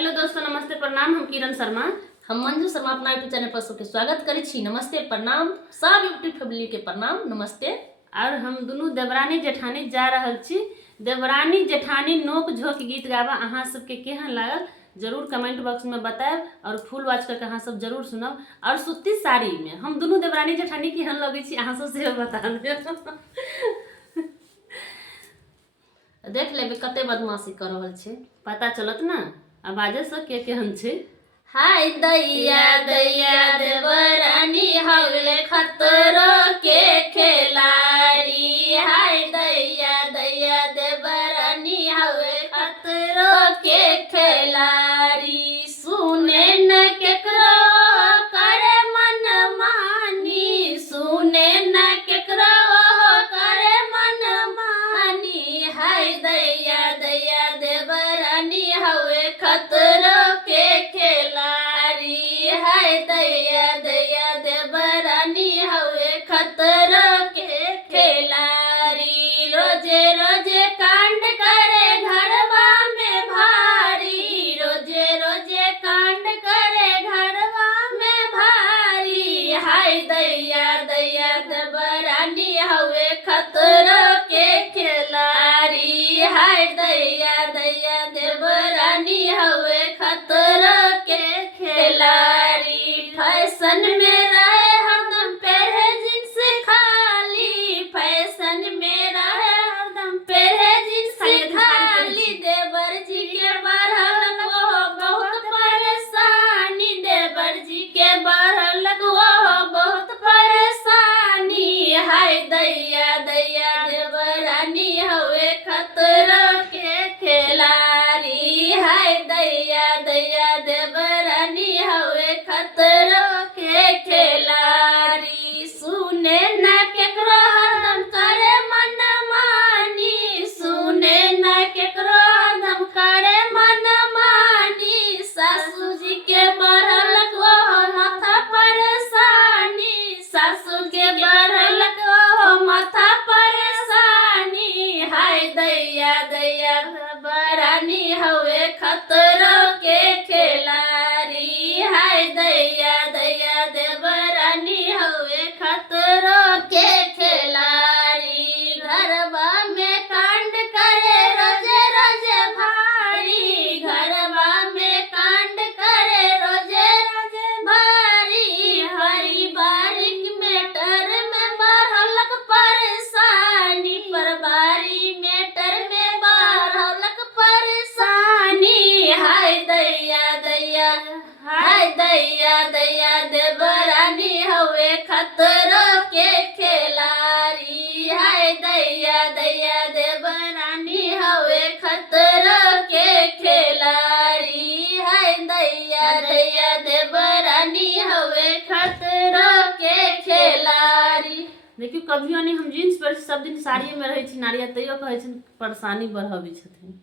Hello दोस्तों, नमस्ते प्रणाम। हम किरण शर्मा, हम मंजू शर्मा अपना यूट्यूब चैनल पर सबके स्वागत करै छी। नमस्ते प्रणाम, सब यूट्यूब फैमिली के प्रणाम नमस्ते। और हम दोनों देवरानी जेठानी जा रहल छी। देवरानी जेठानी नोक झोंक गीत गाबा अहाँ सबके केहन लागल जरूर कमेंट बॉक्स में बताएब और फुल वॉच करके अहाँ सब जरूर सुनब। और सूती साड़ी में हम दोनों देवरानी जेठानी केहन लगे छी अहाँ सब से बता देब। देख लेबे कते बदमाशी कर रहल छै, पता चलत ना आवाजे से के केहन छै। हाय दैया दैया देवरानी हगले खतरो के खिलाड़ी। हाय दैया दैया देवरानी हगले खतरो के खिलाड़ी। सुने न केकरो करे मन मानी, सुने न केकरो करे मन मानी। हाय दैया दैया देवरानी हवे खतरो के खिलाड़ी। हाय दैया दैया देवरानी हवे खतरो के खिलाड़ी। रोजे रोजे कांड करे घरवा में भारी, रोजे रोजे कांड करे घरवा में भारी। हाय दैया दैया देवरानी हवे खतरो के खिलाड़ी। हाय दैया दैया देवरानी हवे खतरो के खिलाड़ी। फैशन में रहे हरदम पहरे जींस खाली, फैशन में रहे हरदम पहरे जींस खाली। देवर जी के बढ़ल वो बहुत परेशानी, देवर जी के बढ़ल वो बहुत परेशानी। हाय दैया दैया देवरानी हवे खतरो के खिलाड़ी। हाय दैया दैया देवरानी हवे खतरो के खिलाड़ी। सुने न केकरो हरदम करे मन मानी, सुने न केकरो हरदम करे मन मानी। सासू जी के बढ़ल वो माथा परेशानी, सासू के बढ़ल वो माथा परेशानी। हाय दैया दैया देवरानी हवे खतरो के खिलाड़ी। हाय दैया दैया देवरानी हवे खतरो के खिलाड़ी। घरवा में कांड करे रोजे रोजे भारी, घरवा में कांड करे रोजे रोजे भारी। हरी बारिक मेटर में बढ़लक परेशानी, परबारी मेटर में बढ़लक परेशानी। हाय दैया दैया हाय दैया दैया देवरानी हवे खतरो के खिलाड़ी। हाय दैया दैया देवरानी हवे खतरो के खिलाड़ी। हाय दैया दैया देवरानी हवे खतरो के खिलाड़ी। देखियो कभियो नहीं हम जींस पर सब दिन साड़ी में रहे छी नारिया तैयो कहे छी परेशानी बढ़ाबी छथिन।